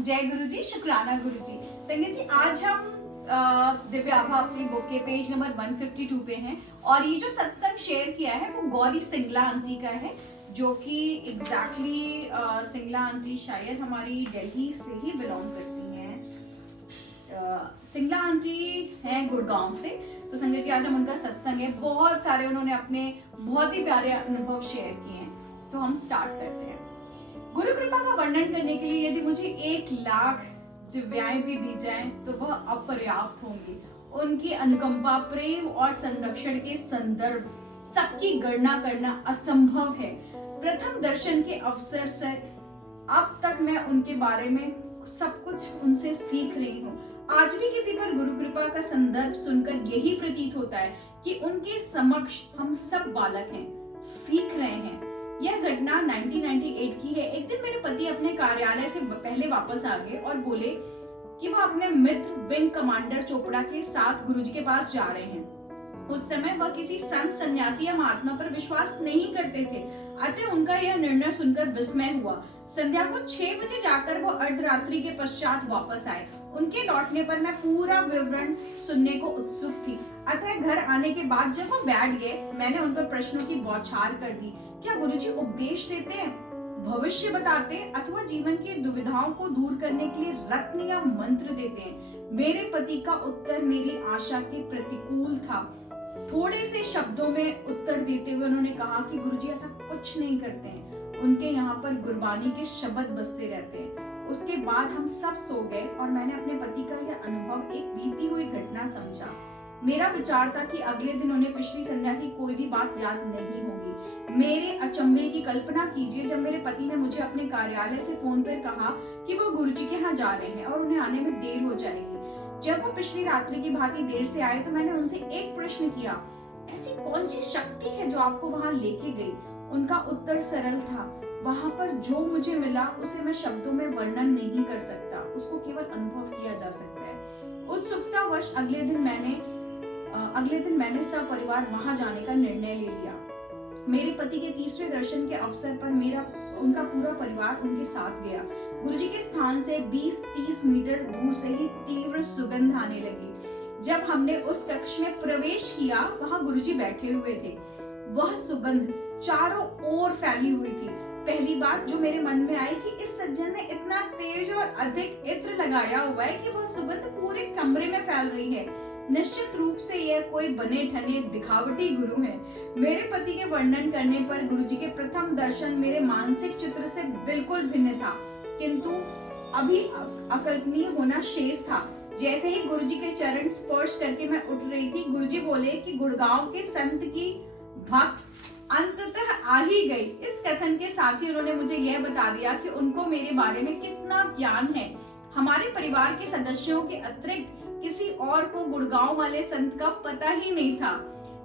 जय गुरु जी, शुक्राना गुरु जी। संगत जी, आज हम दिव्य आभा अपनी बुक के पेज नंबर 152 पे हैं और ये जो सत्संग शेयर किया है वो गौरी सिंगला आंटी का है, जो कि एग्जैक्टली सिंगला आंटी शायद हमारी दिल्ली से ही बिलोंग करती हैं। सिंगला आंटी हैं गुड़गांव से। तो संगत जी, आज हम उनका सत्संग है, बहुत सारे उन्होंने अपने बहुत ही प्यारे अनुभव शेयर किए हैं। तो हम स्टार्ट करते हैं। गुरु कृपा का वर्णन करने के लिए यदि मुझे 1,00,000 दिव्याएं भी दी जाएं तो वह अपर्याप्त होंगी। उनकी अनुकंपा, प्रेम और संरक्षण के संदर्भ सबकी गणना करना असंभव है। प्रथम दर्शन के अवसर से अब तक मैं उनके बारे में सब कुछ उनसे सीख रही हूँ। आज भी किसी पर गुरु कृपा का संदर्भ सुनकर यही प्रतीत होता है कि उनके समक्ष हम सब बालक हैं, सीख रहे हैं। यह घटना 1998 की है। एक दिन मेरे पति अपने कार्यालय से पहले वापस आ गए और बोले कि वह अपने मित्र विंग कमांडर चोपड़ा के साथ गुरुजी के पास जा रहे हैं। उस समय वह किसी संत, सन्यासी या महात्मा पर विश्वास नहीं करते थे, अतः उनका यह निर्णय सुनकर विस्मय हुआ। संध्या को 6 बजे जाकर वह अर्धरात्रि के पश्चात वापस आए। उनके लौटने पर मैं पूरा विवरण सुनने को उत्सुक थी, अतः घर आने के बाद जब वो बैठ गए, मैंने उन पर प्रश्नों की बौछार कर दी। क्या गुरुजी उपदेश देते हैं, भविष्य बताते हैं, अथवा जीवन की दुविधाओं को दूर करने के लिए रत्न या मंत्र देते हैं? मेरे पति का उत्तर मेरी आशा के प्रतिकूल था। थोड़े से शब्दों में उत्तर देते हुए उन्होंने कहा कि गुरुजी ऐसा कुछ नहीं करते हैं, उनके यहाँ पर गुरबानी के शब्द बजते रहते हैं। उसके बाद हम सब सो गए और मैंने अपने पति का यह अनुभव एक बीती हुई घटना समझा। मेरा विचार था कि अगले दिन उन्हें पिछली संध्या की कोई भी बात याद नहीं होगी। मेरे अचंभे की कल्पना कीजिए जब मेरे पति ने मुझे अपने कार्यालय से फोन पर कहा कि वो गुरुजी के यहाँ जा रहे हैं और उन्हें आने में देर हो जाएगी। जब वो पिछली रात्रि की भांति देर से आए तो मैंने उनसे एक प्रश्न किया, ऐसी कौन सी शक्ति है जो आपको वहां लेके गई? उनका उत्तर सरल था, वहां पर जो मुझे मिला उसे मैं शब्दों में वर्णन नहीं कर सकता, उसको केवल अनुभव किया जा सकता है। उत्सुकतावश अगले दिन मैंने सपरिवार वहां जाने का निर्णय ले लिया। मेरे पति के तीसरे दर्शन के अवसर पर उनका पूरा परिवार उनके साथ गया। गुरुजी के स्थान से 20-30 मीटर दूर से ही तीव्र सुगंध आने लगी। जब हमने उस कक्ष में प्रवेश किया, वहां गुरुजी बैठे हुए थे। वह सुगंध चारों ओर फैली हुई थी। पहली बात जो मेरे मन में आई कि इस सज्जन ने इतना तेज और अधिक इत्र लगाया हुआ है कि वह सुगंध पूरे कमरे में फैल रही है। निश्चित रूप से यह कोई बने ठने दिखावटी गुरु है। मेरे पति के वर्णन करने पर गुरुजी के प्रथम दर्शन मेरे मानसिक चित्र से बिल्कुल भिन्न था, किंतु अभी अकल्पनीय होना शेष था। जैसे ही गुरुजी के चरण स्पर्श करके मैं उठ रही थी, गुरुजी बोले कि गुड़गांव के संत की भक्त अंततः आ ही गई। इस कथन के साथ ही उन्होंने मुझे यह बता दिया कि उनको मेरे बारे में कितना ज्ञान है। हमारे परिवार के सदस्यों के अतिरिक्त किसी और को गुड़गांव वाले संत का पता ही नहीं था।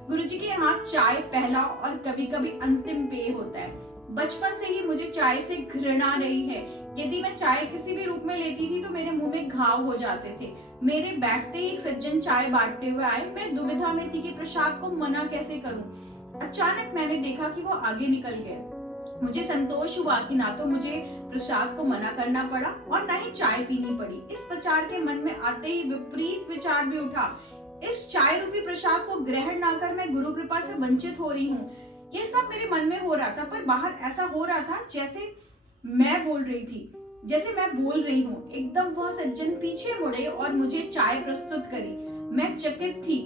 गुरुजी के यहाँ चाय पहला और कभी कभी अंतिम पेय होता है। बचपन से ही मुझे चाय से घृणा रही है। यदि मैं चाय किसी भी रूप में लेती थी तो मेरे मुंह में घाव हो जाते थे। मेरे बैठते ही एक सज्जन चाय बांटते हुए आए। मैं दुविधा में थी कि प्रसाद को मना कैसे करूं। अचानक मैंने देखा कि वो आगे निकल गए। मुझे संतोष हुआ कि ना तो मुझे प्रसाद को मना करना पड़ा और ना ही चाय पीनी पड़ी। इस विचार के मन में आते ही विपरीत विचार भी उठा। इस चाय रूपी प्रसाद को ग्रहण ना कर मैं गुरु कृपा से वंचित हो रही हूँ। यह सब मेरे मन में हो रहा था, पर बाहर ऐसा हो रहा था जैसे मैं बोल रही हूँ। एकदम वह सज्जन पीछे मुड़े और मुझे चाय प्रस्तुत करी। मैं चकित थी।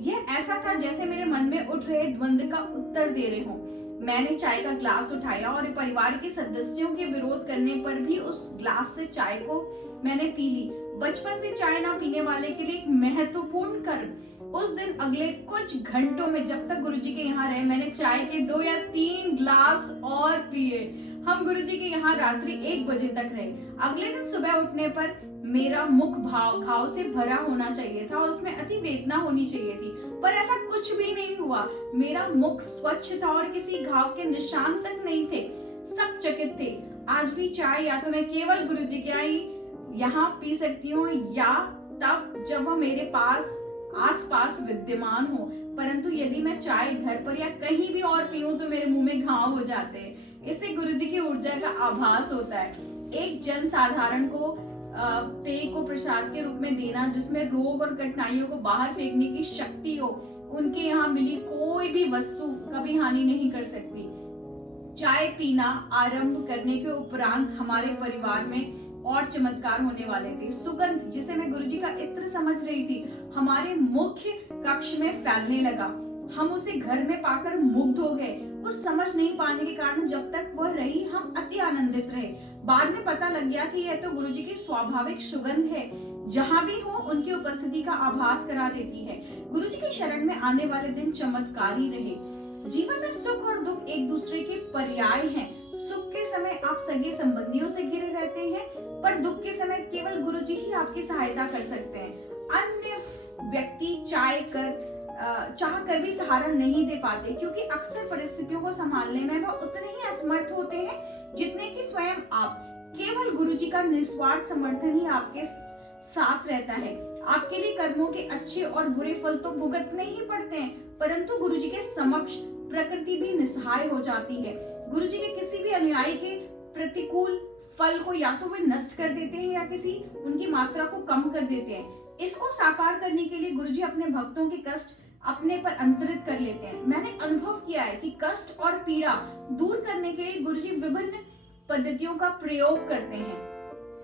यह ऐसा था जैसे मेरे मन में उठ रहे द्वंद्व का उत्तर दे रहे हो। मैंने चाय का ग्लास उठाया और परिवार के सदस्यों के विरोध करने पर भी उस ग्लास से चाय को मैंने पी ली। बचपन से चाय ना पीने वाले के लिए एक महत्वपूर्ण कर्म। उस दिन अगले कुछ घंटों में जब तक गुरुजी के यहाँ रहे, मैंने चाय के 2 या 3 ग्लास और पिए। हम गुरुजी के यहाँ रात्रि 1 बजे तक रहे। अगले दिन सुबह उठने पर मेरा मुख घाव से भरा होना चाहिए था और उसमें अति वेदना होनी चाहिए थी, पर ऐसा कुछ भी नहीं हुआ। मेरा मुख स्वच्छ था और किसी घाव के निशान तक नहीं थे। सब चकित थे। आज भी चाय या तो मैं केवल गुरुजी के यहाँ पी सकती हूँ या तब जब वह मेरे आस-पास विद्यमान हो, परंतु यदि मैं चाय घर पर या कहीं भी और पीऊं तो मेरे मुंह में घाव हो जाते हैं। इससे गुरुजी की ऊर्जा का आभास होता है। एक जन साधारण को पेय को प्रसाद के रूप में देना, जिसमें रोग और कठिनाइयों को बाहर फेंकने की शक्ति हो, उनके यहाँ मिली कोई भी वस्तु कभी हानि नहीं कर सकती। चाय पीना आरंभ करने के उपरांत हमारे परिवार में और चमत्कार होने वाले थे। सुगंध, जिसे मैं गुरुजी का इत्र समझ रही थी, हमारे मुख्य कक्ष में फैलने लगा। हम उसे घर में पाकर मुग्ध हो गए। कुछ समझ नहीं पाने के कारण जब तक वह रही हम अति आनंदित रहे। बाद में पता लग गया कि यह तो गुरुजी की स्वाभाविक सुगंध है, जहां भी हो उनकी उपस्थिति का आभास करा देती है। गुरुजी की शरण में आने वाले दिन चमत्कारी रहे। जीवन में सुख और दुख एक दूसरे के पर्याय हैं। सुख के समय आप सगे संबंधियों से घिरे रहते हैं, पर दुख के समय केवल गुरुजी ही आपकी सहायता कर सकते हैं। अन्य व्यक्ति चाह कर भी सहारा नहीं दे पाते, क्योंकि अक्सर परिस्थितियों को संभालने में वह उतने ही असमर्थ होते हैं जितने कि स्वयं आप। केवल गुरुजी का निस्वार्थ समर्थन ही आपके साथ रहता है। आपके लिए कर्मों के अच्छे और बुरे फल तो भुगतने ही पड़ते हैं, परंतु गुरुजी के समक्ष प्रकृति भी निस्सहाय हो जाती है। गुरुजी के किसी भी अनुयायी के प्रतिकूल फल को या तो वे नष्ट कर देते हैं या किसी उनकी मात्रा को कम कर देते हैं। इसको साकार करने के लिए गुरुजी अपने भक्तों के कष्ट अपने पर अंतरित कर लेते हैं। मैंने अनुभव किया है कि कष्ट और पीड़ा दूर करने के लिए गुरुजी विभिन्न पद्धतियों का प्रयोग करते हैं।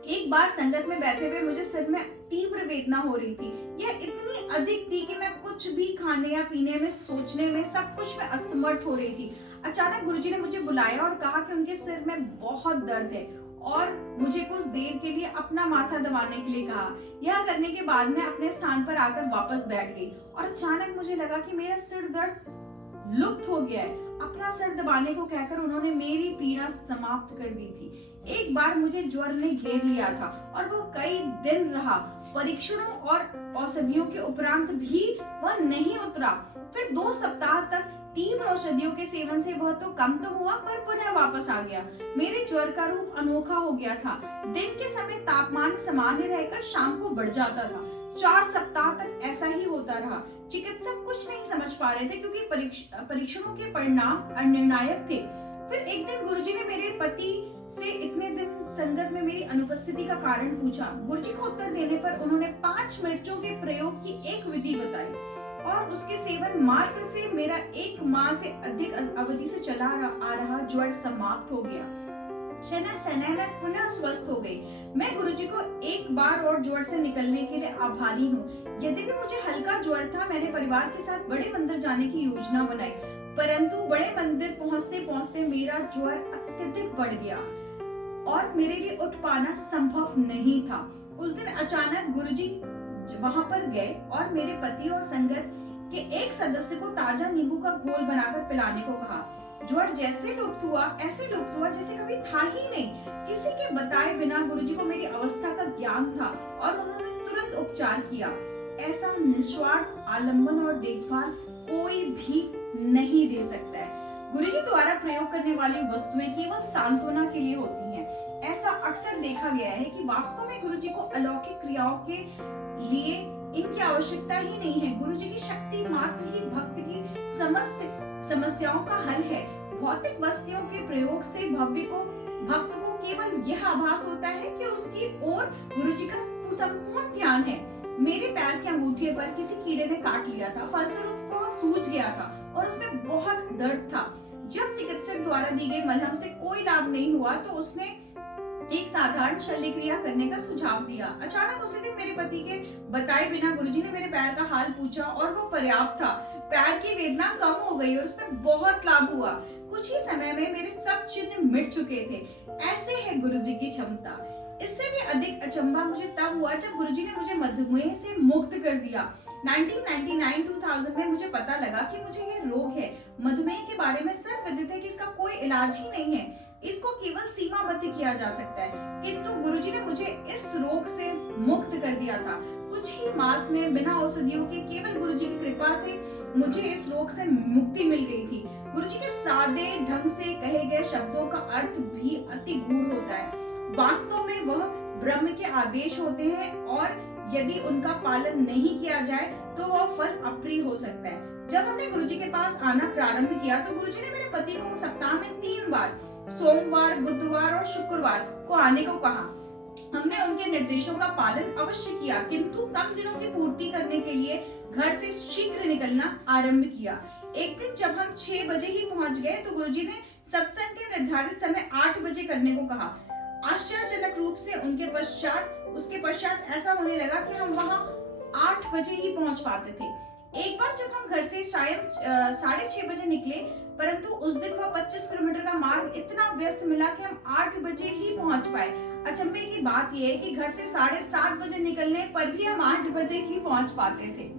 एक बार संगत में बैठे हुए मुझे सिर में तीव्र वेदना हो रही थी। यह इतनी अधिक थी कि मैं कुछ भी खाने या पीने में, सोचने में, सब कुछ में असमर्थ हो रही थी। अचानक गुरुजी ने मुझे बुलाया और कहा कि उनके सिर में बहुत दर्द है और मुझे कुछ देर के लिए अपना माथा दबाने के लिए कहा। यह करने के बाद मैं अपने स्थान पर आकर वापस बैठ गई और अचानक मुझे लगा कि मेरा सिर दर्द लुप्त हो गया है। अपना सिर दबाने को कहकर उन्होंने मेरी पीड़ा समाप्त कर दी थी। एक बार मुझे ज्वर ने घेर लिया था और वो कई दिन रहा। परीक्षणों और औषधियों के उपरांत भी वह नहीं उतरा। फिर 2 सप्ताह तक तीव्र औषधियों के सेवन से वह तो कम तो हुआ, पर पुनः वापस आ गया। मेरे ज्वर का रूप अनोखा हो गया था। दिन के समय तापमान सामान्य रहकर शाम को बढ़ जाता था। 4 सप्ताह तक ऐसा ही होता रहा। चिकित्सक कुछ नहीं समझ पा रहे थे, क्योंकि परीक्षणों के परिणाम अनिर्णायक थे। फिर एक दिन गुरुजी ने मेरे पति से इतने दिन संगत में मेरी अनुपस्थिति का कारण पूछा। गुरुजी को उत्तर देने पर उन्होंने 5 मिर्चों के प्रयोग की एक विधि बताई और उसके सेवन मात्र से मेरा 1 माह से अधिक अवधि से चला आ रहा ज्वर समाप्त हो गया। शनैः मैं पुनः स्वस्थ हो गई। मैं गुरुजी को एक बार और ज्वर से निकलने के लिए आभारी हूँ। यद्यपि मुझे हल्का ज्वर था, मैंने परिवार के साथ बड़े मंदिर जाने की योजना बनाई, परंतु बड़े मंदिर पहुंचते पहुंचते मेरा ज्वर अत्यधिक बढ़ गया और मेरे लिए उठ पाना संभव नहीं था। उस दिन अचानक गुरुजी वहां पर गए और मेरे पति और संगत के एक सदस्य को ताजा नींबू का घोल बनाकर पिलाने को कहा। ज्वर जैसे लुप्त हुआ, ऐसे लुप्त हुआ जैसे कभी था ही नहीं। किसी के बताए बिना गुरुजी को मेरी अवस्था का ज्ञान था और उन्होंने तुरंत उपचार किया। ऐसा निस्वार्थ आलंबन और देखभाल कोई भी नहीं दे सकता है। गुरुजी द्वारा प्रयोग करने वाली वस्तुएं केवल सांत्वना के लिए होती हैं। ऐसा अक्सर देखा गया है कि वास्तव में गुरुजी को अलौकिक क्रियाओं के लिए इनकी आवश्यकता ही नहीं है। गुरुजी की शक्ति मात्र ही भक्त की समस्त समस्याओं का हल है। भौतिक वस्तुओं के प्रयोग से भक्त को केवल यह आभास होता है कि उसकी ओर गुरुजी का संपूर्ण ध्यान है। मेरे पैर के अंगूठे पर किसी कीड़े ने काट लिया था, फलस्वरूप वह सूज गया था और उसमें बहुत दर्द था। जब चिकित्सक द्वारा दी गई मलहम से कोई लाभ नहीं हुआ तो उसने एक साधारण शल्य क्रिया करने का सुझाव दिया। अचानक उसी दिन मेरे पति के बताए बिना गुरुजी ने मेरे पैर का हाल पूछा और वो पर्याप्त था। पैर की वेदना कम हो गई और उसमें बहुत लाभ हुआ। कुछ ही समय में मेरे सब चिन्ह मिट चुके थे। ऐसे है गुरुजी की क्षमता। इससे भी अधिक अचंभा मुझे तब हुआ जब गुरुजी ने मुझे मधुमेह से मुक्त कर दिया। 1999-2000 में मुझे पता लगा कि मुझे यह रोग है। मधुमेह के बारे में सर्वविदित है कि इसका कोई इलाज ही नहीं है। इसको केवल सीमाबद्ध किया जा सकता है, किंतु गुरुजी ने मुझे इस रोग से मुक्त कर दिया था। कुछ ही मास में बिना औषधियों के केवल गुरुजी की कृपा से मुझे इस रोग से मुक्ति मिल गई थी। गुरुजी के सादे ढंग से कहे गए शब्दों का अर्थ भी अति गूढ़ होता है। वास्तव में वह ब्रह्म के आदेश होते हैं और यदि उनका पालन नहीं किया जाए तो वह फल अप्रिय हो सकता है। जब हमने गुरुजी के पास आना प्रारंभ किया तो गुरुजी ने मेरे पति को सप्ताह में 3 बार, सोमवार, बुधवार और शुक्रवार को आने को कहा। हमने उनके निर्देशों का पालन अवश्य किया, किंतु कम दिनों की पूर्ति करने के लिए घर से शीघ्र निकलना आरंभ किया। एक दिन जब हम 6 बजे ही पहुंच गए तो गुरुजी ने सत्संग के निर्धारित समय 8 बजे करने को कहा। आश्चर्यजनक रूप से उसके पश्चात ऐसा होने लगा कि हम वहां 8 बजे ही पहुंच पाते थे। एक बार जब हम घर से शायद 6:30 बजे निकले, परंतु उस दिन वह 25 किलोमीटर का मार्ग इतना व्यस्त मिला कि हम 8 बजे ही पहुंच पाए। अचंभे की बात यह है कि घर से 7:30 बजे निकलने पर भी हम 8 बजे ही पहुंच पाते थे।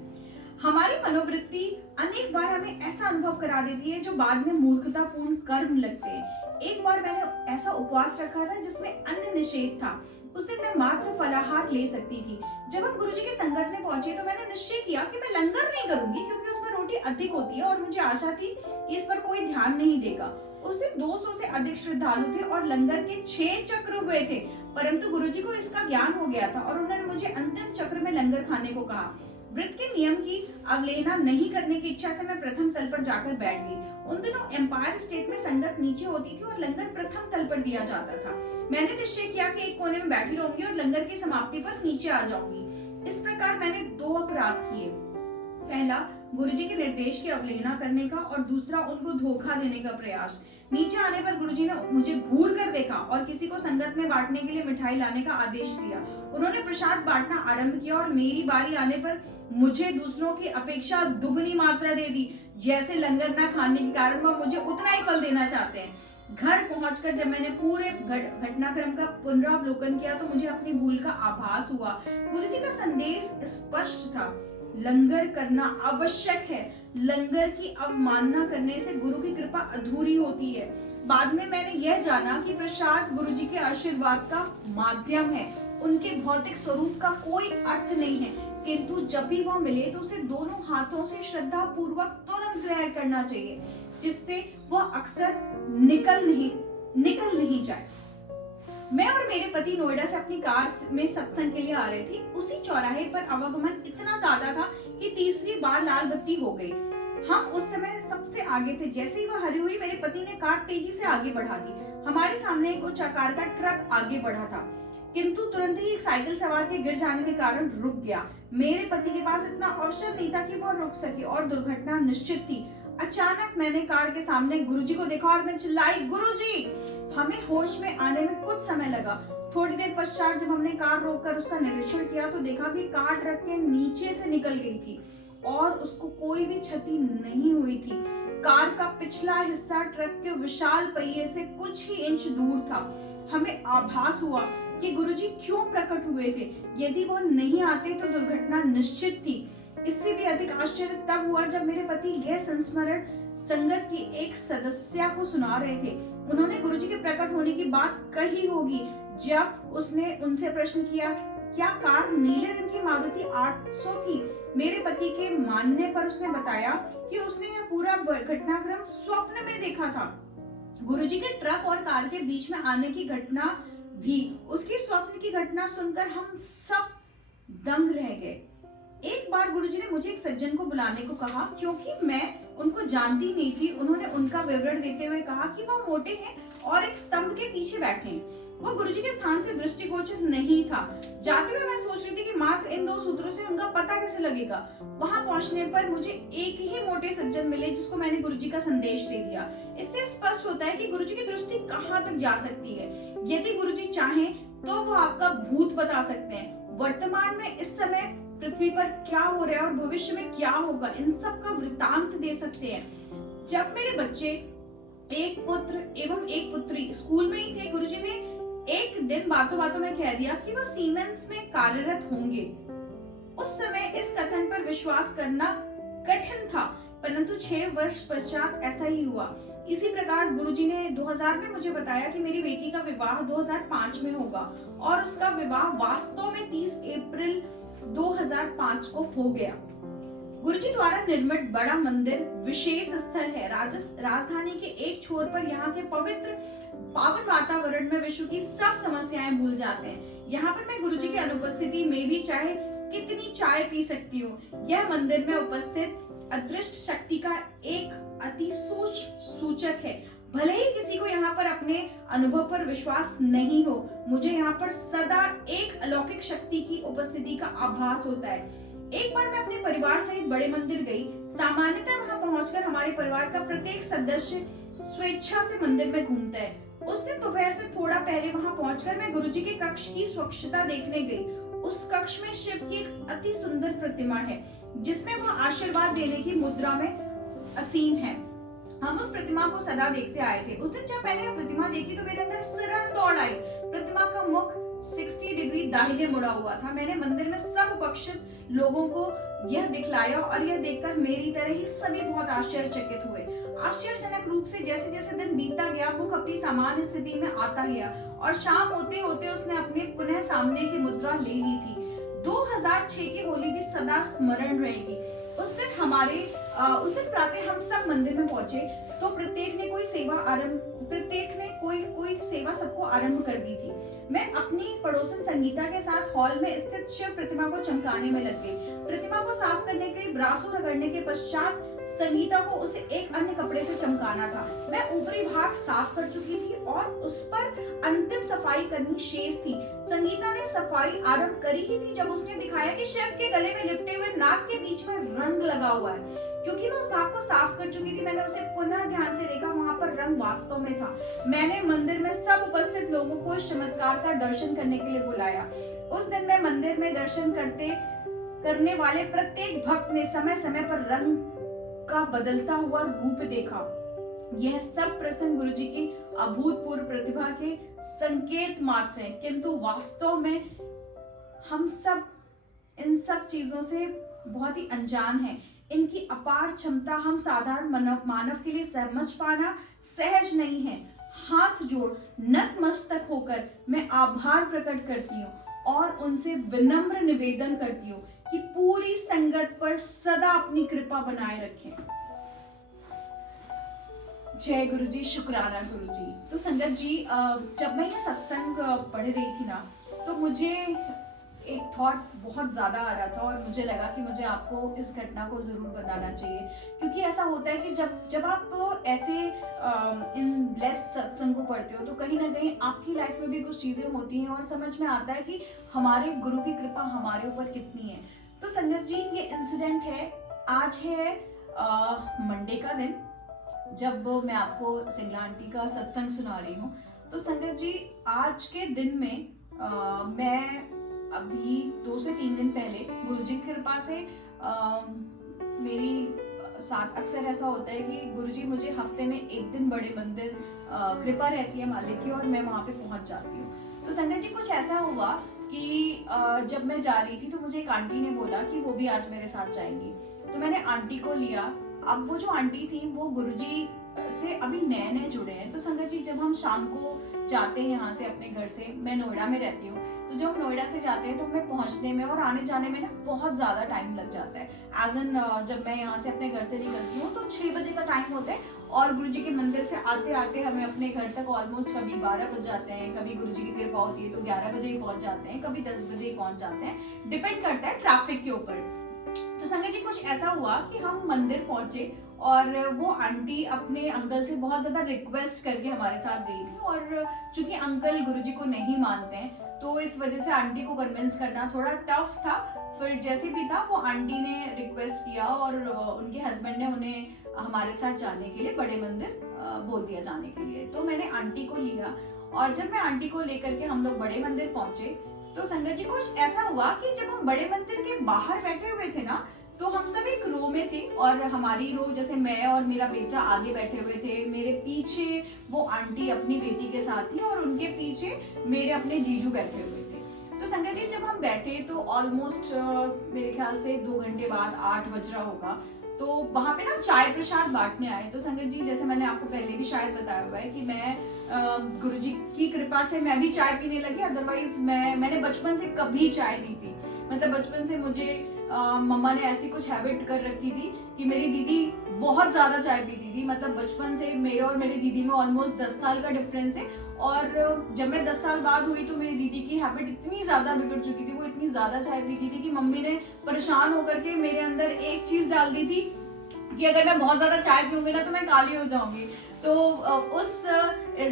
हमारी मनोवृत्ति अनेक बार हमें ऐसा अनुभव करा देती है जो बाद में मूर्खतापूर्ण कर्म लगते हैं। एक बार मैंने ऐसा उपवास रखा था जिसमें अन्न निषेध था। उस दिन मैं मात्र फलाहार ले सकती थी। जब हम गुरुजी की संगत में पहुंचे तो मैंने निश्चय किया कि मैं लंगर नहीं करूंगी, क्योंकि उसमें रोटी अधिक होती है और मुझे आशा थी कि इस पर कोई ध्यान नहीं देगा। उस दिन 200 से अधिक श्रद्धालु थे और लंगर के 6 चक्र हुए थे, परंतु गुरुजी को इसका ज्ञान हो गया था और उन्होंने मुझे अंतिम चक्र में लंगर खाने को कहा। व्रत के नियम की अवहेलना नहीं करने की इच्छा से मैं प्रथम तल पर जाकर बैठ गई। उन दिनों एम्पायर स्टेट में संगत नीचे होती थी और लंगर प्रथम तल पर दिया जाता था। मैंने निश्चय किया कि एक कोने में बैठी रहूंगी और लंगर की समाप्ति पर नीचे आ जाऊंगी। इस प्रकार मैंने 2 अपराध किए। पहला, गुरुजी के निर्देश की अवहेलना करने का, और दूसरा, उनको धोखा देने का प्रयास। नीचे आने पर गुरुजी ने मुझे घूर कर देखा और किसी को संगत में बांटने के लिए मिठाई लाने का आदेश दिया। उन्होंने प्रसाद बांटना आरंभ किया और मेरी बारी आने पर मुझे दूसरों की अपेक्षा दुगनी मात्रा दे दी। जैसे लंगर न खाने के कारण वह मुझे उतना ही फल देना चाहते हैं। घर पहुंचकर जब मैंने पूरे घटनाक्रम का पुनरावलोकन किया तो मुझे अपनी भूल का आभास हुआ। गुरुजी का संदेश स्पष्ट था, लंगर करना आवश्यक है। लंगर की अवमानना करने से गुरु की कृपा अधूरी होती है। बाद में मैंने यह जाना कि प्रसाद गुरुजी के आशीर्वाद का माध्यम है, उनके भौतिक स्वरूप का कोई अर्थ नहीं है, किंतु जब भी वह मिले तो उसे दोनों हाथों से श्रद्धा पूर्वक तुरंत ग्रहण करना चाहिए, जिससे वह अक्सर निकल नहीं जाए। मैं और मेरे पति नोएडा से अपनी कार में सत्संग के लिए आ रहे थे। उसी चौराहे पर आवागमन इतना ज्यादा था कि तीसरी बार लाल बत्ती हो गई। हम उस समय सबसे आगे थे। जैसे ही वह हरी हुई, मेरे पति ने कार तेजी से आगे बढ़ा दी। हमारे सामने एक उच्च आकार का ट्रक आगे बढ़ा था, किंतु तुरंत ही एक साइकिल सवार के गिर जाने के कारण रुक गया। मेरे पति के पास इतना अवसर नहीं था कि वह रुक सके और दुर्घटना निश्चित थी। अचानक मैंने कार के सामने गुरुजी को देखा और मैं चिल्लाई, गुरुजी! हमें होश में आने में कुछ समय लगा। थोड़ी देर पश्चात जब हमने कार रोककर उसका निरीक्षण किया तो देखा कि कार ट्रक के नीचे से निकल गई थी और उसको कोई भी क्षति नहीं हुई थी। कार का पिछला हिस्सा ट्रक के विशाल पहिए से कुछ ही इंच दूर था। हमें आभास हुआ कि गुरुजी क्यों प्रकट हुए थे। यदि वह नहीं आते तो दुर्घटना निश्चित थी। इससे भी अधिक आश्चर्य तब हुआ जब मेरे पति यह संस्मरण संगत की एक सदस्य को सुना रहे थे। उन्होंने गुरुजी के प्रकट होने की बात कही होगी जब उसने उनसे प्रश्न किया, क्या कार नीले रंग की मारुति 800 थी? मेरे पति के मानने पर उसने बताया कि उसने यह पूरा घटनाक्रम स्वप्न में देखा था। गुरुजी के ट्रक और कार के बीच में आने की घटना भी उसकी स्वप्न की घटना सुनकर हम सब दंग रह गए। एक बार गुरुजी ने मुझे एक सज्जन को बुलाने को कहा, क्योंकि मैं उनको जानती नहीं थी। उन्होंने उनका विवरण देते हुए कहा कि वह मोटे हैं और एक स्तंभ के पीछे बैठे हैं। वो गुरुजी के स्थान से दृष्टिगोचर नहीं था। जाते हुए मैं सोच रही थी कि मात्र इन 2 सूत्रों से उनका पता कैसे लगेगा। वहां पहुंचने पर मुझे एक ही मोटे सज्जन मिले जिसको मैंने गुरुजी का संदेश दे दिया। इससे स्पष्ट होता है कि गुरुजी की दृष्टि कहां तक जा सकती है। यदि गुरुजी चाहें तो वो आपका भूत बता सकते हैं। वर्तमान में इस समय पृथ्वी पर क्या हो रहा है और भविष्य में क्या होगा, इन सब का वृतांत दे सकते हैं। जब मेरे बच्चे, एक पुत्र एवं एक पुत्री स्कूल में ही थे, गुरुजी ने एक दिन बातों बातों में कह दिया कि वह सीमेंस में कार्यरत होंगे। उस समय इस कथन पर विश्वास करना कठिन था, परंतु 6 वर्ष पश्चात ऐसा ही हुआ। इसी प्रकार गुरुजी ने 2000 में मुझे बताया कि मेरी बेटी का विवाह 2005 में होगा और उसका विवाह वास्तव में 30 अप्रैल 2005 को हो गया। गुरुजी द्वारा निर्मित बड़ा मंदिर विशेष स्थल है। राजधानी के एक छोर पर यहाँ के पवित्र पावन वातावरण में विश्व की सब समस्याएं भूल जाते हैं। यहाँ पर मैं गुरुजी की अनुपस्थिति में भी चाहे कितनी चाय पी सकती हूँ। यह मंदिर में उपस्थित अदृष्ट शक्ति का एक अति सूचक है। भले ही किसी को यहाँ पर अपने अनुभव पर विश्वास नहीं हो, मुझे यहाँ पर सदा एक अलौकिक शक्ति की उपस्थिति का आभास होता है। एक बार मैं अपने परिवार सहित बड़े मंदिर गई। सामान्यतः वहां पहुंचकर हमारे परिवार का प्रत्येक सदस्य स्वेच्छा से मंदिर में घूमता है। उस दिन दोपहर से थोड़ा पहले वहां पहुंचकर मैं गुरुजी के कक्ष की स्वच्छता देखने गई। उस कक्ष में शिव की एक अति सुंदर प्रतिमा है, जिसमें वह आशीर्वाद देने की मुद्रा में आसीन है। हम उस प्रतिमा को सदा देखते आए थे। उस दिन जब मैंने यह प्रतिमा देखी तो मेरे अंदर सिरन दौड़ आई। प्रतिमा का मुख 60 डिग्री दाहिने मुड़ा हुआ था। मैंने मंदिर में सब उपस्थित लोगों को यह दिखलाया और यह देखकर मेरी तरह ही सभी बहुत आश्चर्यचकित हुए। आश्चर्यजनक रूप से जैसे जैसे दिन बीतता गया, मुख अपनी सामान्य स्थिति में आता गया और शाम होते होते उसने अपने पुनः सामने की मुद्रा ले ली थी। 2006 की होली भी सदा स्मरण रहेगी। उस दिन प्रातः हम सब मंदिर में पहुंचे तो प्रत्येक ने कोई सेवा सबको आरंभ कर दी थी। मैं अपनी पड़ोसन संगीता के साथ हॉल में स्थित शिव प्रतिमा को चमकाने में लग गई। प्रतिमा को साफ करने के लिए ब्रासो रगड़ने के पश्चात संगीता को उसे एक अन्य कपड़े से चमकाना था। मैं ऊपरी भाग साफ कर चुकी थी और उस पर अंतिम सफाई करनी शेष थी। संगीता ने सफाई आरंभ करी ही थी जब उसने दिखाया कि शिव के गले में लिपटे हुए नाग के बीच में रंग लगा हुआ है। क्योंकि मैं उस भाग को साफ कर चुकी थी, मैंने उसे पुनः ध्यान से देखा। वहां पर रंग वास्तव में था। मैंने मंदिर में सब उपस्थित लोगों को इस चमत्कार का दर्शन करने के लिए बुलाया। उस दिन मैं मंदिर में दर्शन करने वाले प्रत्येक भक्त ने समय समय पर रंग का बदलता हुआ रूप देखा। यह सब प्रसंग गुरुजी की अभूतपूर्व प्रतिभा के संकेत मात्र हैं, किंतु वास्तव में हम सब इन सब चीजों से बहुत ही अनजान हैं। इनकी अपार क्षमता हम साधारण मानव के लिए समझ पाना सहज नहीं है। हाथ जोड़ नतमस्तक होकर मैं आभार प्रकट करती हूँ और उनसे विनम्र निवेदन करती हूँ कि पूरी संगत पर सदा अपनी कृपा बनाए रखें। जय गुरुजी, शुक्राना गुरुजी। तो संगत जी, जब मैं ये सत्संग पढ़ रही थी ना, तो मुझे एक थॉट बहुत ज्यादा आ रहा था और मुझे लगा कि मुझे आपको इस घटना को जरूर बताना चाहिए। क्योंकि ऐसा होता है कि जब आप ऐसे इन ब्लेस सत्संग को पढ़ते हो तो कहीं ना कहीं आपकी लाइफ में भी कुछ चीजें होती हैं और समझ में आता है कि हमारे गुरु की कृपा हमारे ऊपर कितनी है। तो संगत जी, ये इंसिडेंट है, आज है मंडे का दिन, जब मैं आपको सिंगला आंटी का सत्संग सुना रही हूँ। तो संगत जी, आज के दिन में मैं अभी 2 से 3 दिन पहले गुरुजी की कृपा से मेरी साथ अक्सर ऐसा होता है कि गुरुजी मुझे हफ्ते में 1 दिन बड़े मंदिर कृपा रहती है मालिक की और मैं वहां पे पहुंच जाती हूँ। तो संगत जी, कुछ ऐसा हुआ कि जब मैं जा रही थी तो मुझे एक आंटी ने बोला कि वो भी आज मेरे साथ जाएंगी। तो मैंने आंटी को लिया। अब वो जो आंटी थी वो गुरुजी से अभी नए नए जुड़े हैं। तो संगत जी, जब हम शाम को जाते हैं यहाँ से अपने घर से, मैं नोएडा में रहती हूँ, तो जब नोएडा से जाते हैं तो हमें पहुंचने में और आने जाने में ना बहुत ज्यादा टाइम लग जाता है। जब मैं यहाँ से अपने घर से निकलती हूँ तो 6 बजे का टाइम होता है और गुरुजी के मंदिर से आते आते हमें अपने घर तक ऑलमोस्ट कभी 12 बज जाते हैं, कभी गुरुजी की कृपा होती है तो 11 बजे ही पहुंच जाते हैं, कभी 10 बजे ही पहुंच जाते हैं, डिपेंड करता है ट्रैफिक के ऊपर। तो संगत जी, कुछ ऐसा हुआ कि हम मंदिर पहुंचे और वो आंटी अपने अंकल से बहुत ज्यादा रिक्वेस्ट करके हमारे साथ गई थी और चूंकि अंकल गुरुजी को नहीं मानते हैं तो इस वजह से आंटी को कन्विंस करना थोड़ा टफ था। फिर जैसे भी था वो आंटी ने रिक्वेस्ट किया और उनके हस्बैंड ने उन्हें हमारे साथ जाने के लिए बड़े मंदिर बोल दिया जाने के लिए। तो मैंने आंटी को लिया और जब मैं आंटी को लेकर के हम लोग बड़े मंदिर पहुंचे तो संगत जी, कुछ ऐसा हुआ कि जब हम बड़े मंदिर के बाहर बैठे हुए थे ना, तो हम सब एक रो में थे और हमारी रो, जैसे मैं और मेरा बेटा आगे बैठे हुए थे, मेरे पीछे वो आंटी अपनी बेटी के साथ थी और उनके पीछे मेरे अपने जीजू बैठे हुए थे। तो संगत जी, जब हम बैठे तो ऑलमोस्ट मेरे ख्याल से 2 घंटे बाद 8 बज रहा होगा, तो वहां पे ना चाय प्रसाद बांटने आए। तो संगत जी, जैसे मैंने आपको पहले भी शायद बताया हुआ है कि मैं गुरुजी की कृपा से मैं भी चाय पीने लगी। अदरवाइज मैंने बचपन से कभी चाय नहीं पी। मतलब बचपन से मुझे मम्मा ने ऐसी कुछ हैबिट कर रखी थी कि मेरी दीदी बहुत ज्यादा चाय पीती थी। मतलब बचपन से मेरे और मेरी दीदी में ऑलमोस्ट 10 साल का डिफरेंस है और जब मैं 10 साल बाद हुई तो मेरी दीदी की हैबिट इतनी ज्यादा बिगड़ चुकी थी, वो इतनी ज्यादा चाय पीती थी कि मम्मी ने परेशान होकर के मेरे अंदर एक चीज डाल दी थी कि अगर मैं बहुत ज्यादा चाय पीऊंगी ना तो मैं काली हो जाऊंगी। तो उस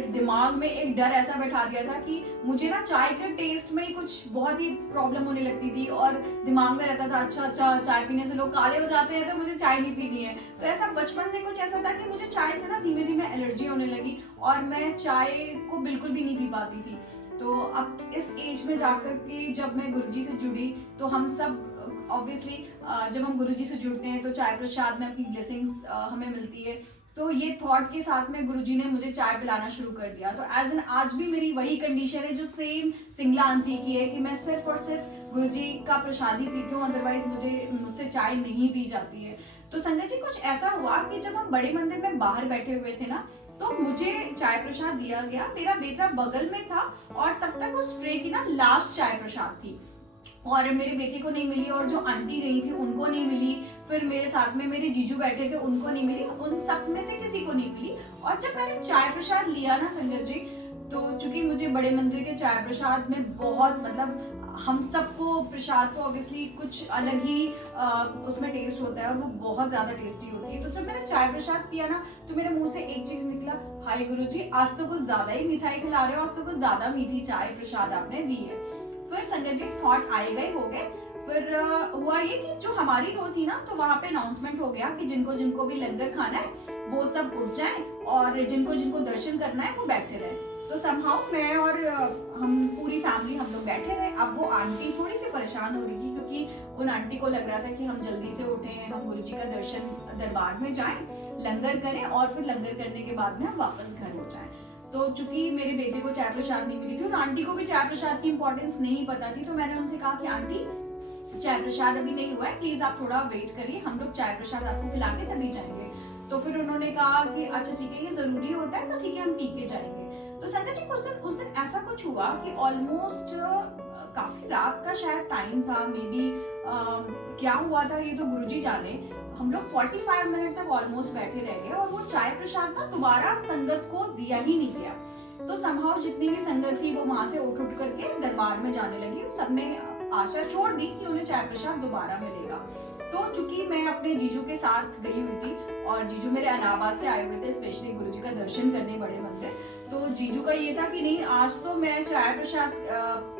दिमाग में एक डर ऐसा बैठा दिया था कि मुझे ना चाय के टेस्ट में ही कुछ बहुत ही प्रॉब्लम होने लगती थी, और दिमाग में रहता था अच्छा चाय पीने से लोग काले हो जाते हैं तो मुझे चाय नहीं पीनी है। तो ऐसा बचपन से कुछ ऐसा था कि मुझे चाय से ना धीमे धीमे एलर्जी होने लगी और मैं चाय को बिल्कुल भी नहीं पी पाती थी। तो अब इस एज में जाकर के जब मैं गुरुजी से जुड़ी, तो हम सब ऑब्वियसली जब हम गुरुजी से जुड़ते हैं तो चाय प्रसाद में अपनी ब्लेसिंग्स हमें मिलती है। तो ये थॉट के साथ में गुरुजी ने मुझे चाय पिलाना शुरू कर दिया। तो एज एन आज भी मेरी वही कंडीशन है जो सेम सिंगला आंटी की है कि मैं सिर्फ और सिर्फ गुरुजी का प्रसाद ही पीती हूँ, अदरवाइज मुझसे चाय नहीं पी जाती है। तो संगत जी कुछ ऐसा हुआ कि जब हम बड़े मंदिर में बाहर बैठे हुए थे ना, तो मुझे चाय प्रसाद दिया गया। मेरा बेटा बगल में था और तब तक उस ट्रे की ना लास्ट चाय प्रसाद थी और मेरे बेटे को नहीं मिली, और जो आंटी गई थी उनको नहीं मिली, फिर मेरे साथ में मेरे जीजू बैठे थे उनको नहीं मिली, उन सब में से किसी को नहीं मिली। और जब मैंने चाय प्रसाद लिया ना संगत जी, तो चूंकि मुझे बड़े मंदिर के चाय प्रसाद में बहुत मतलब हम सबको प्रसाद तो ऑब्वियसली कुछ अलग ही उसमें टेस्ट होता है और वो बहुत ज्यादा टेस्टी होती है। तो जब मैंने चाय प्रसाद पिया ना, तो मेरे मुंह से एक चीज निकला, हाय गुरुजी आज तो कुछ ज्यादा ही मिठाई खिला रहे हो, आज तो कुछ ज्यादा मीठी चाय प्रसाद आपने दी है। फिर संगत जी थॉट आए गए हो गए। फिर हुआ ये कि जो हमारी रो थी ना, तो वहां पे अनाउंसमेंट हो गया कि जिनको जिनको भी लंगर खाना है वो सब उठ जाएं और जिनको जिनको दर्शन करना है वो बैठे रहे। तो समहाउ मैं और हम पूरी फैमिली हम लोग बैठे रहे। अब वो आंटी थोड़ी सी परेशान हो रही थी क्योंकि उन आंटी को लग रहा था कि हम जल्दी से उठें, हम गुरुजी का दर्शन दरबार में जाएं, लंगर करें और फिर लंगर करने के बाद में हम वापस घर हो जाएं। तो चूंकि मेरे बेटे को चाय प्रसाद नहीं मिली थी और आंटी को भी चाय प्रसाद की इंपॉर्टेंस नहीं पता थी, तो मैंने उनसे कहा कि आंटी चाय प्रसाद अभी नहीं हुआ है, प्लीज आप थोड़ा वेट करिए, हम लोग चाय प्रसाद आपको पिला के तभी जाएंगे। तो फिर उन्होंने कहा कि अच्छा ठीक है, ये जरूरी होता है तो ठीक है हम पी के जाएंगे। तो संगत जी उस दिन ऐसा कुछ हुआ कि ऑलमोस्ट काफी रात का शायद टाइम था, मे बी क्या हुआ था ये तो गुरुजी जाने। हम लोग 45 मिनट तक ऑलमोस्ट बैठे रह गए और वो चाय प्रसाद ना दोबारा संगत को दिया ही नहीं गया। तो समहाउ जितनी भी संगत थी वो वहां से उठ करके दरबार में जाने लगी, सबने आशा छोड़ दी कि उन्हें चाय प्रसाद दोबारा मिलेगा। तो चूंकि मैं अपने जीजू के साथ गई हुई थी और जीजू मेरे इलाहाबाद से आए हुए थे स्पेशली गुरुजी का दर्शन करने बड़े मंदिर, तो जीजू का ये था कि नहीं आज तो मैं चाय प्रसाद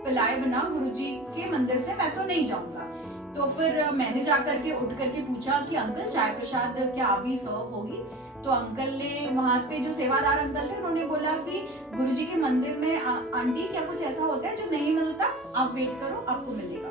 पिलाए बिना गुरुजी के मंदिर से मैं तो नहीं जाऊंगा। तो फिर मैंने जाकर के उठ करके पूछा कि अंकल चाय प्रसाद क्या अभी सर्व होगी? तो अंकल ने वहाँ पे जो सेवादार अंकल थे उन्होंने बोला कि गुरुजी के मंदिर में आंटी क्या कुछ ऐसा होता है जो नहीं मिलता, आप वेट करो आपको मिलेगा।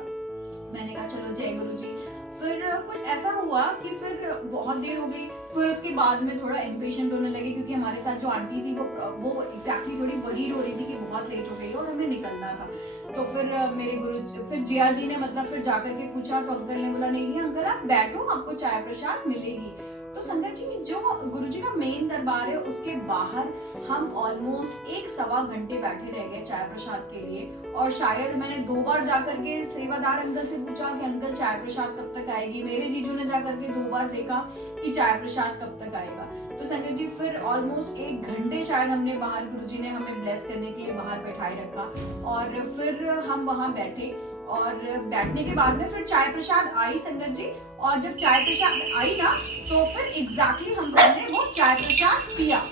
मैंने कहा चलो जय गुरुजी। फिर कुछ ऐसा हुआ कि फिर बहुत देर हो गई, फिर उसके बाद में थोड़ा इम्पेशेंट होने लगे क्योंकि हमारे साथ जो आंटी थी वो एग्जैक्टली थोड़ी वरीड हो रही थी कि बहुत लेट हो गई और हमें निकलना था। तो फिर जिया जी ने मतलब फिर जाकर के पूछा, तो अंकल ने बोला नहीं अंकल आप बैठो, आपको चाय प्रसाद मिलेगी। तो संगत जी जो गुरुजी का मेन दरबार है उसके बाहर हम ऑलमोस्ट 1-1.25 घंटे बैठे रह गए चाय प्रसाद के लिए, और शायद मैंने 2 बार जाकर के सेवादार अंकल से पूछा कि अंकल चाय प्रसाद कब तक आएगी। मेरे जीजू ने जाकर के 2 बार देखा कि चाय प्रसाद कब तक आएगा। तो संगत जी फिर ऑलमोस्ट 1 घंटे शायद हमने बाहर, गुरुजी ने हमें ब्लेस करने के लिए बाहर बैठाए रखा और फिर हम वहां बैठे। और बैठने के बाद में फिर चाय प्रसाद आई संगत जी, और जब चाय प्रसाद आई ना तो फिर एग्जैक्टली हम सबने वो चाय प्रसाद पिया।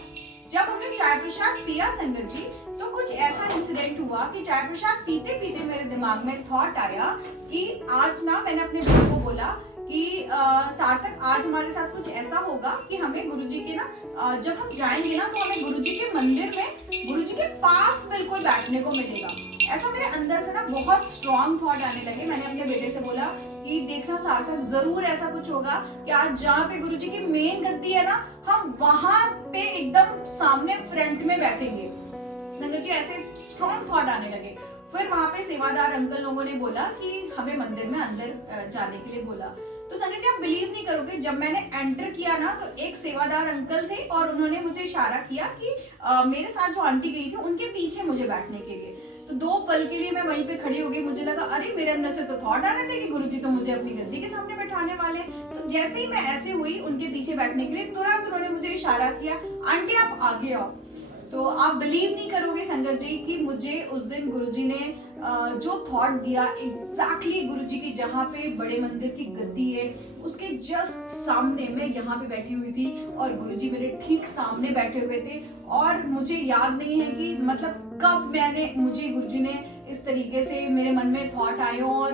जब हमने चाय प्रसाद पिया संगत जी, तो कुछ ऐसा इंसिडेंट हुआ कि चाय प्रसाद पीते पीते मेरे दिमाग में थॉट आया कि आज ना, मैंने अपने बेटे को बोला कि सार्थक आज हमारे साथ कुछ ऐसा होगा कि हमें गुरुजी के ना जब हम जाएंगे ना तो हमें गुरुजी के मंदिर में गुरुजी के पास बिल्कुल बैठने को मिलेगा। ऐसा मेरे अंदर से ना बहुत स्ट्रॉन्ग थॉट आने लगे। मैंने अपने बेटे से बोला कि देखना सार्थक जरूर ऐसा कुछ होगा कि आज जहाँ पे गुरुजी की मेन गद्दी है ना, हम वहां पे एकदम सामने फ्रंट में बैठेंगे। संगत जी ऐसे स्ट्रॉन्ग थॉट आने लगे। फिर वहां पे सेवादार अंकल लोगों ने बोला कि हमें मंदिर में अंदर जाने के लिए बोला। तो संगत जी आप बिलीव नहीं करोगे, जब मैंने एंटर किया ना तो एक सेवादार अंकल थे और उन्होंने मुझे इशारा किया कि मेरे साथ जो आंटी गई थी उनके पीछे मुझे बैठने के लिए। तो 2 पल के लिए मैं वहीं पे खड़ी हो गई। मुझे लगा अरे मेरे अंदर से तो थॉट आ रहे थे कि गुरुजी तो मुझे अपनी गद्दी के सामने बैठाने वाले हैं। तो जैसे ही मैं ऐसे हुई उनके पीछे बैठने के लिए, तुरंत उन्होंने मुझे इशारा किया आंटी आप आगे आओ। तो आप बिलीव नहीं करोगे संगत जी कि मुझे उस दिन गुरुजी ने जो थॉट दिया एग्जैक्टली गुरुजी की जहाँ पे बड़े मंदिर की गद्दी है उसके जस्ट सामने मैं यहाँ पे बैठी हुई थी और गुरुजी मेरे ठीक सामने बैठे हुए थे। और मुझे याद नहीं है कि मतलब कब मुझे गुरुजी ने इस तरीके से मेरे मन में थॉट आए और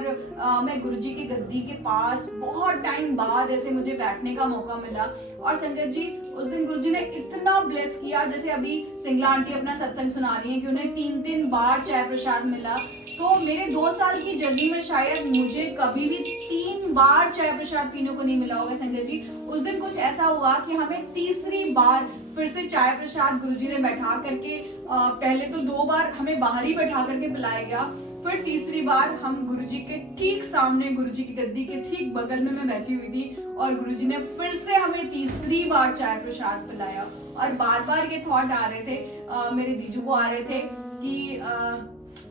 मैं गुरुजी की गद्दी के पास बहुत टाइम बाद ऐसे मुझे बैठने का मौका मिला। और संगत जी उस दिन गुरुजी ने इतना ब्लेस किया, जैसे अभी सिंगला आंटी अपना सत्संग सुना रही है कि उन्हें 3 बार चाय प्रसाद मिला, तो मेरे 2 साल की जर्नी में शायद मुझे कभी भी 3 बार चाय प्रसाद पीने को नहीं मिला होगा। संगत जी उस दिन कुछ ऐसा हुआ कि हमें तीसरी बार फिर से चाय प्रसाद गुरुजी ने बैठा करके पहले तो 2 बार हमें बाहर ही बैठा करके पिलाया गया, फिर तीसरी बार हम गुरुजी के ठीक सामने गुरुजी की गद्दी के ठीक बगल में मैं बैठी हुई थी और गुरुजी ने फिर से हमें तीसरी बार चाय प्रसाद पिलाया। और बार बार ये थॉट आ रहे थे मेरे जीजू को आ रहे थे कि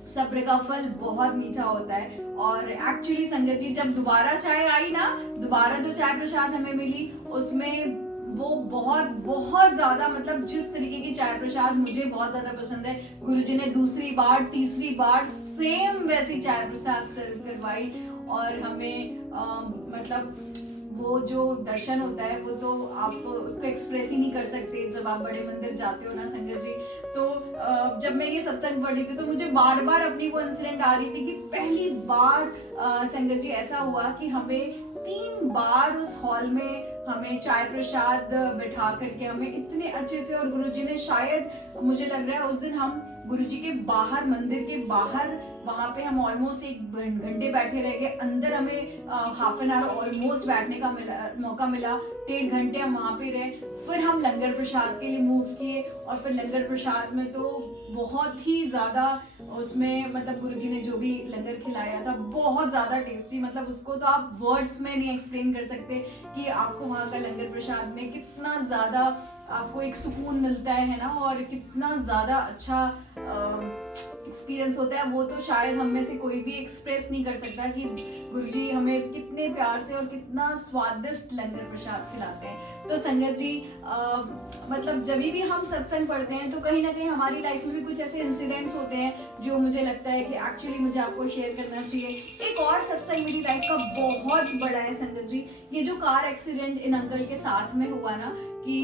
सब्र का फल बहुत मीठा होता है। और एक्चुअली संगत जी जब दोबारा चाय आई ना, दोबारा जो चाय प्रसाद हमें मिली उसमें वो बहुत बहुत ज्यादा मतलब जिस तरीके की चाय प्रसाद मुझे बहुत ज्यादा पसंद है, गुरुजी ने दूसरी बार तीसरी बार सेम वैसी चाय प्रसाद सर्व करवाई। और हमें मतलब वो जो दर्शन होता है वो तो आप उसको एक्सप्रेस ही नहीं कर सकते जब आप बड़े मंदिर जाते हो ना संगत जी। तो जब मैं ये सत्संग पढ़ रही थी तो मुझे बार बार अपनी वो इंसिडेंट आ रही थी कि पहली बार संगत जी ऐसा हुआ कि हमें 3 बार उस हॉल में हमें चाय प्रसाद बैठा करके हमें इतने अच्छे से, और गुरुजी ने शायद मुझे लग रहा है उस दिन हम गुरुजी के बाहर मंदिर के बाहर वहां पे हम ऑलमोस्ट 1 घंटे बैठे रह गए, अंदर हमें हाफ एन आवर ऑलमोस्ट बैठने का मौका मिला, 1.5 घंटे हम वहां पे रहे। फिर हम लंगर प्रसाद के लिए मूव किए और फिर लंगर प्रसाद में तो बहुत ही ज्यादा उसमें मतलब गुरुजी ने जो भी लंगर खिलाया था बहुत ज्यादा टेस्टी, मतलब उसको तो आप वर्ड्स में नहीं एक्सप्लेन कर सकते कि आपको वहाँ का लंगर प्रसाद में कितना ज्यादा आपको एक सुकून मिलता है ना, और कितना ज्यादा अच्छा एक्सपीरियंस होता है। वो तो शायद हम में से कोई भी एक्सप्रेस नहीं कर सकता कि गुरुजी हमें कितने प्यार से और कितना स्वादिष्ट लंगर प्रसाद खिलाते हैं। तो संगत जी मतलब जब भी हम सत्संग पढ़ते हैं तो कहीं ना कहीं हमारी लाइफ में भी कुछ ऐसे इंसिडेंट्स होते हैं जो मुझे लगता है कि एक्चुअली मुझे आपको शेयर करना चाहिए। एक और सत्संग मेरी लाइफ का बहुत बड़ा है संगत जी, ये जो कार एक्सीडेंट इन अंकल के साथ में हुआ ना कि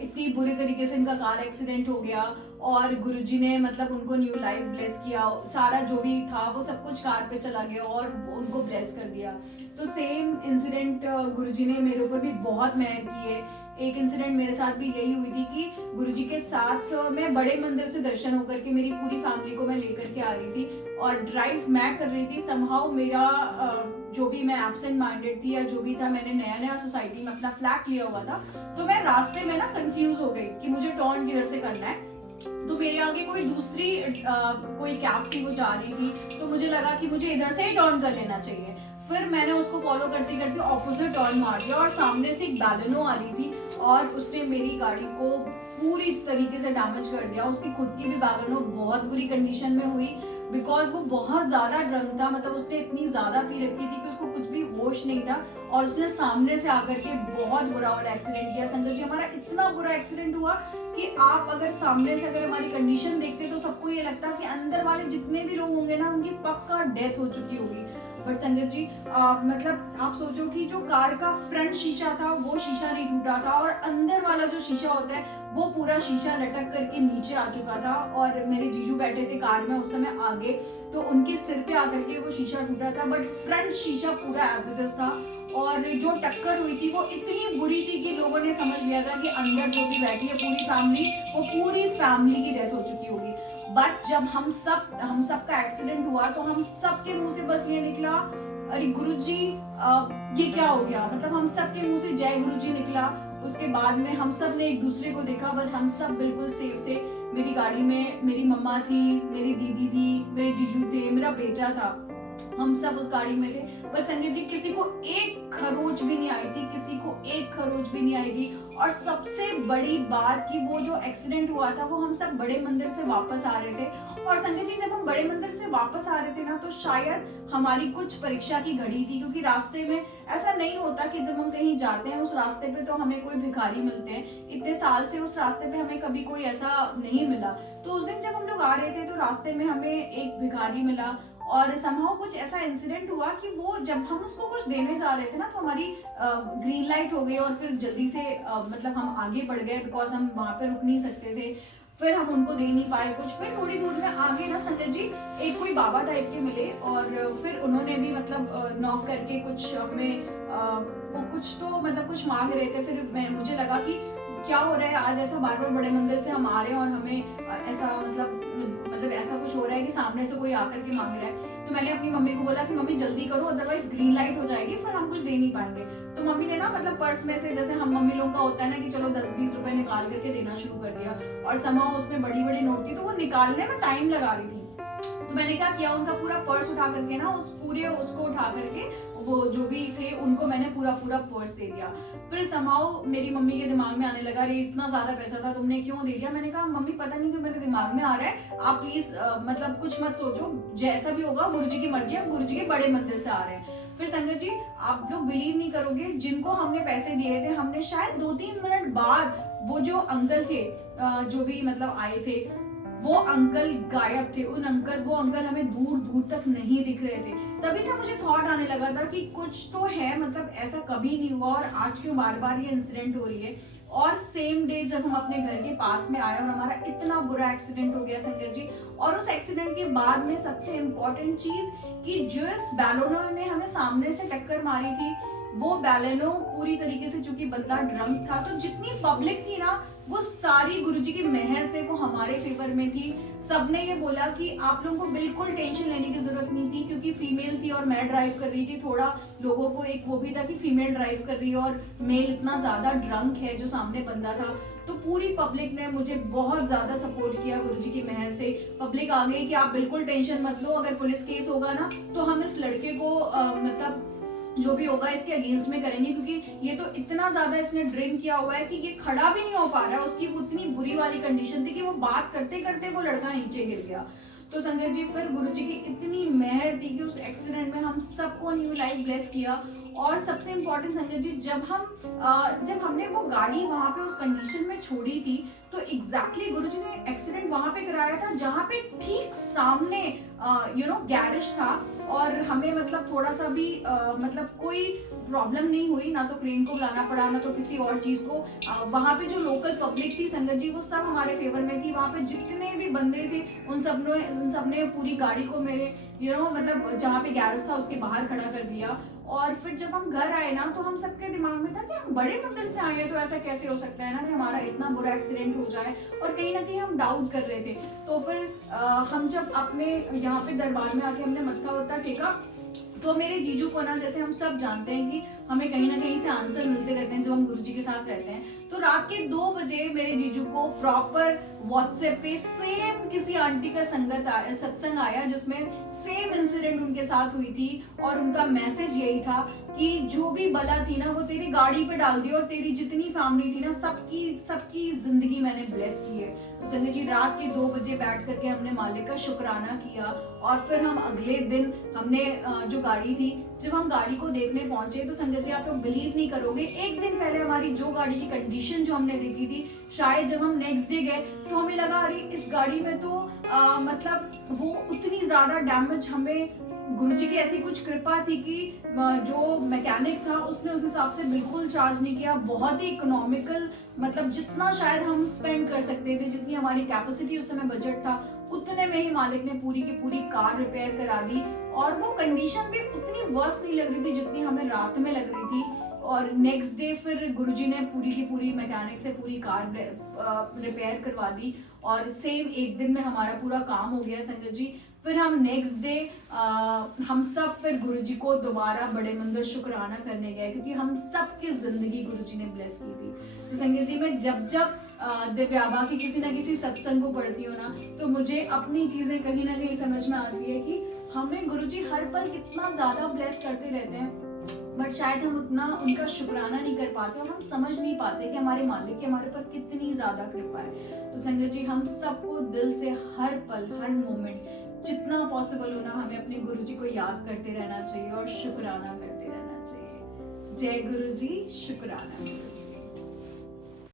इतनी बुरी तरीके से इनका कार एक्सीडेंट हो गया और गुरुजी ने मतलब उनको न्यू लाइफ ब्लेस किया, सारा जो भी था वो सब कुछ कार पे चला गया और उनको ब्लेस कर दिया। तो सेम इंसिडेंट गुरुजी ने मेरे ऊपर भी बहुत मेहर की है। एक इंसिडेंट मेरे साथ भी यही हुई थी कि गुरुजी के साथ मैं बड़े मंदिर से दर्शन होकर के मेरी पूरी फैमिली को मैं लेकर के आ रही थी और ड्राइव मैं कर रही थी। समहाउ मेरा जो भी मैं एब्सेंट माइंडेड थी या जो भी था, मैंने नया नया सोसाइटी में अपना फ्लैट लिया हुआ था, तो मैं रास्ते में ना कंफ्यूज हो गई कि मुझे टर्न किधर से करना है। तो मेरे आगे कोई दूसरी कोई कैब थी वो जा रही थी, तो मुझे लगा कि मुझे इधर से ही टर्न कर लेना चाहिए। फिर मैंने उसको फॉलो करते करते ऑपोजिट टर्न मार दिया और सामने से एक बैलेनो आ रही थी और उसने मेरी गाड़ी को पूरी तरीके से डैमेज कर दिया। उसकी खुद की भी बैलेनो बहुत बुरी कंडीशन में हुई बिकॉज वो बहुत ज्यादा ड्रंक था, मतलब उसने इतनी ज्यादा पी रखी थी कि उसको कुछ भी होश नहीं था और उसने सामने से आकर के बहुत बुरा वाला एक्सीडेंट किया। संगत जी हमारा इतना बुरा एक्सीडेंट हुआ कि आप अगर सामने से अगर हमारी कंडीशन देखते तो सबको ये लगता कि अंदर वाले जितने भी लोग होंगे ना उनकी पक्का डेथ हो चुकी होगी। बट संगत जी मतलब आप सोचो कि जो कार का फ्रंट शीशा था वो शीशा नहीं टूटा था और अंदर वाला जो शीशा होता है वो पूरा शीशा लटक करके नीचे आ चुका था। और मेरे जीजू बैठे थे कार में उस समय आगे, तो उनके सिर पे आकर के वो शीशा टूटा था, बट फ्रंट शीशा पूरा एज इट इज था। और जो टक्कर हुई थी वो इतनी बुरी थी कि लोगों ने समझ लिया था कि अंदर जो भी बैठी है पूरी फैमिली, वो पूरी फैमिली की डेथ हो चुकी होगी। बट जब हम सब का एक्सीडेंट हुआ तो हम सब के मुंह से बस ये निकला, अरे गुरुजी ये क्या हो गया, मतलब हम सब के मुंह से जय गुरुजी निकला। उसके बाद में हम सब ने एक दूसरे को देखा, बट हम सब बिल्कुल सेफ थे। मेरी गाड़ी में मेरी मम्मा थी, मेरी दीदी थी, मेरे जीजू थे, मेरा बेटा था। हम सब उस गाड़ी में थे, पर संजय जी किसी को एक खरोच भी नहीं आई थी, किसी को एक खरोच भी नहीं आई थी। और सबसे बड़ी बात कि वो जो एक्सीडेंट हुआ था वो हम सब बड़े मंदिर से वापस आ रहे थे। और संजय जी जब हम बड़े मंदिर से वापस आ रहे थे ना, तो शायद हमारी कुछ परीक्षा की घड़ी थी, क्योंकि रास्ते में ऐसा नहीं होता कि जब हम कहीं जाते हैं उस रास्ते पे तो हमें कोई भिखारी मिलते हैं। इतने साल से उस रास्ते पे हमें कभी कोई ऐसा नहीं मिला। तो उस दिन जब हम लोग आ रहे थे तो रास्ते में हमें एक भिखारी मिला, और समहाउ कुछ ऐसा इंसिडेंट हुआ कि वो जब हम उसको कुछ देने जा रहे थे ना, तो हमारी ग्रीन लाइट हो गई और फिर जल्दी से मतलब हम आगे बढ़ गए, बिकॉज हम वहां पे रुक नहीं सकते थे। फिर हम उनको दे नहीं पाए कुछ। फिर थोड़ी दूर में आगे ना संगत जी एक कोई बाबा टाइप के मिले, और फिर उन्होंने भी मतलब नॉक करके कुछ हमें वो कुछ तो मतलब कुछ मांग रहे थे। फिर मुझे लगा कि क्या हो रहा है आज, ऐसा बार बार बड़े मंदिर से हम आ रहे हैं और हमें ऐसा मतलब ऐसा कुछ हो रहा है कि सामने से कोई आकर के मांग रहा है। तो मैंने अपनी मम्मी को बोला कि मम्मी जल्दी करो, अदरवाइज ग्रीन लाइट हो जाएगी, फिर हम कुछ दे नहीं पाएंगे। तो मम्मी ने ना मतलब पर्स में से, जैसे हम मम्मी लोगों का होता है ना कि चलो 10-20 रुपए निकाल करके देना शुरू कर दिया, और समाओ उसमें बड़ी बड़ी नोट थी तो वो निकालने में टाइम लगा रही थी। तो मैंने क्या किया, उनका पूरा पर्स उठा करके ना उस पूरे उसको उठा करके वो जो भी थे उनको मैंने पूरा पर्स दे दिया। फिर समाओ मेरी मम्मी के दिमाग में आने लगा, अरे इतना ज्यादा पैसा था तुमने क्यों दे दिया। मैंने कहा मम्मी पता नहीं क्यों मेरे दिमाग में आ रहा है, आप प्लीज मतलब कुछ मत सोचो, जैसा भी होगा गुरु जी की मर्जी, आप गुरु जी के बड़े मंदिर से आ रहे हैं। फिर संगत जी आप लोग बिलीव नहीं करोगे, जिनको हमने पैसे दिए थे, हमने शायद 2-3 मिनट बाद वो जो अंकल थे जो भी मतलब आए थे, वो अंकल गायब थे। वो अंकल हमें दूर दूर तक नहीं दिख रहे थे। तभी से मुझे थॉट आने लगा था कि कुछ तो है, मतलब ऐसा कभी नहीं हुआ और आज क्यों बार बार ये इंसिडेंट हो रही है। और सेम डे जब हम अपने घर के पास में आए और हमारा इतना बुरा एक्सीडेंट हो गया संजय जी, और उस एक्सीडेंट के बाद में सबसे इम्पोर्टेंट चीज कि जिस बैलोनो ने हमें सामने से टक्कर मारी थी, वो बैलेनो पूरी तरीके से, चूंकि बंदा ड्रंक था, तो जितनी पब्लिक थी ना वो सारी गुरुजी की मेहर से वो हमारे फेवर में थी। सबने ये बोला कि आप लोगों को बिल्कुल टेंशन लेने की जरूरत नहीं थी, क्योंकि फीमेल थी और मैं ड्राइव कर रही थी। थोड़ा लोगों को एक वो भी था कि फीमेल ड्राइव कर रही है और मेल इतना ज्यादा ड्रंक है जो सामने बंदा था। तो पूरी पब्लिक ने मुझे बहुत ज्यादा सपोर्ट किया गुरुजी की मेहर से। पब्लिक आ गई कि आप बिल्कुल टेंशन मत लो, अगर पुलिस केस होगा ना तो हम इस लड़के को मतलब जो भी होगा इसके अगेंस्ट में करेंगे, क्योंकि ये तो इतना ज्यादा इसने ड्रिंक किया हुआ है कि ये खड़ा भी नहीं हो पा रहा है। उसकी उतनी बुरी वाली कंडीशन थी कि वो बात करते करते वो लड़का नीचे गिर गया। तो संगत जी फिर गुरुजी की इतनी मेहर थी कि उस एक्सीडेंट में हम सबको न्यू लाइफ ब्लेस किया। और सबसे इम्पोर्टेंट संगत जी, जब हमने वो गाड़ी वहां पे उस कंडीशन में छोड़ी थी, तो एग्जैक्टली गुरुजी ने एक्सीडेंट वहां पे कराया था जहां पे ठीक सामने गैरेज था। और हमें मतलब थोड़ा सा भी मतलब कोई प्रॉब्लम नहीं हुई, ना तो क्रेन को बुलाना पड़ा ना तो किसी और चीज को। वहां पे जो लोकल पब्लिक थी संगत जी वो सब हमारे फेवर में थी। वहां पे जितने भी बंदे थे उन सब ने पूरी गाड़ी को मेरे मतलब जहाँ पे गैरेज था उसके बाहर खड़ा कर दिया। और फिर जब हम घर आए ना तो हम सबके दिमाग में था कि हम बड़े मंदिर से आए हैं, तो ऐसा कैसे हो सकता है ना कि हमारा इतना बुरा एक्सीडेंट हो जाए। और कहीं ना कहीं हम डाउट कर रहे थे। तो फिर हम जब अपने यहाँ पे दरबार में आके हमने मत्था वत्था टेका, तो मेरे जीजू को ना, जैसे हम सब जानते हैं कि हमें कहीं ना कहीं से आंसर मिलते रहते हैं जब हम गुरुजी के साथ रहते हैं। तो रात के 2 बजे मेरे जीजू को प्रॉपर व्हाट्सएप पे सेम किसी आंटी का सत्संग आया जिसमें सेम इंसिडेंट उनके साथ हुई थी। और उनका मैसेज यही था कि जो भी बला थी ना वो तेरी गाड़ी पे डाल दी, और तेरी जितनी फैमिली थी ना सबकी जिंदगी मैंने ब्लेस की है। तो संजय जी रात के 2 बजे बैठ करके हमने मालिक का शुक्राना किया। और फिर हम अगले दिन हमने जो गाड़ी थी, जब हम गाड़ी को देखने पहुंचे तो संगत जी आप लोग बिलीव नहीं करोगे, एक दिन पहले हमारी जो गाड़ी की कंडीशन जो हमने देखी थी, शायद जब हम नेक्स्ट डे गए तो हमें लगा अरे इस गाड़ी में तो मतलब वो उतनी ज्यादा डैमेज, हमें गुरुजी की ऐसी कुछ कृपा थी कि जो मैकेनिक था उसने उस हिसाब से बिल्कुल चार्ज नहीं किया। बहुत ही इकोनॉमिकल, मतलब जितना शायद हम स्पेंड कर सकते थे, जितनी हमारी कैपेसिटी उस समय बजट था, उतने में ही मालिक ने पूरी की पूरी कार रिपेयर करा दी। और वो कंडीशन भी उतनी वर्स्ट नहीं लग रही थी जितनी हमें रात में लग रही थी। और नेक्स्ट डे फिर गुरुजी ने पूरी की पूरी मैकेनिक से पूरी कार रिपेयर करवा दी, और सेम एक दिन में हमारा पूरा काम हो गया संगत जी। फिर हम नेक्स्ट डे हम सब फिर गुरुजी को दोबारा बड़े मंदिर शुक्राना करने गए, क्योंकि हम सब की जिंदगी गुरुजी ने ब्लेस की थी। तो संगत जी मैं जब दिव्याबा की किसी ना किसी सत्संग को पढ़ती हूँ ना, तो मुझे अपनी चीजें कहीं ना कहीं समझ में आती है कि हमें गुरुजी हर पल कितना ज्यादा ब्लेस करते रहते हैं, बट शायद हम उतना उनका शुक्राना नहीं कर पाते और हम समझ नहीं पाते कि हमारे मालिक की हमारे पर कितनी ज्यादा कृपा है। तो संगत जी, हम सबको दिल से हर पल हर मोमेंट जितना पॉसिबल हो ना, हमें अपने गुरुजी को याद करते रहना चाहिए और शुक्राना करते रहना चाहिए। जय गुरुजी, शुक्राना गुरुजी।